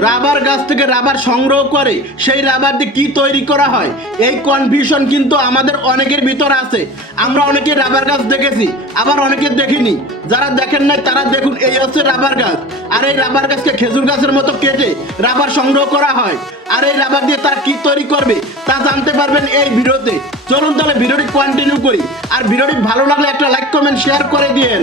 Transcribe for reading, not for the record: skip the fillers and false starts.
Rubber গাছ থেকে rubber সংগ্রহ করে সেই রাবার দিয়ে কি তৈরি করা হয়, এই কনফিউশন কিন্তু আমাদের অনেকের ভিতর আছে। আমরা অনেকে রাবার গাছ দেখেছি, আবার অনেকে দেখিনি। যারা দেখেন নাই তারা দেখুন, এই হচ্ছে রাবার গাছ। আর এই রাবার গাছকে খেজুর গাছের মতো কেটে রাবার সংগ্রহ করা হয়। আর এই রাবার দিয়ে তারা কি তৈরি করবে তা জানতে পারবেন এই ভিডিওতে। চলুন তাহলে ভিডিওটি কন্টিনিউ করি। আর ভিডিওটি ভালো লাগলে একটা লাইক কমেন্ট শেয়ার করে দিন।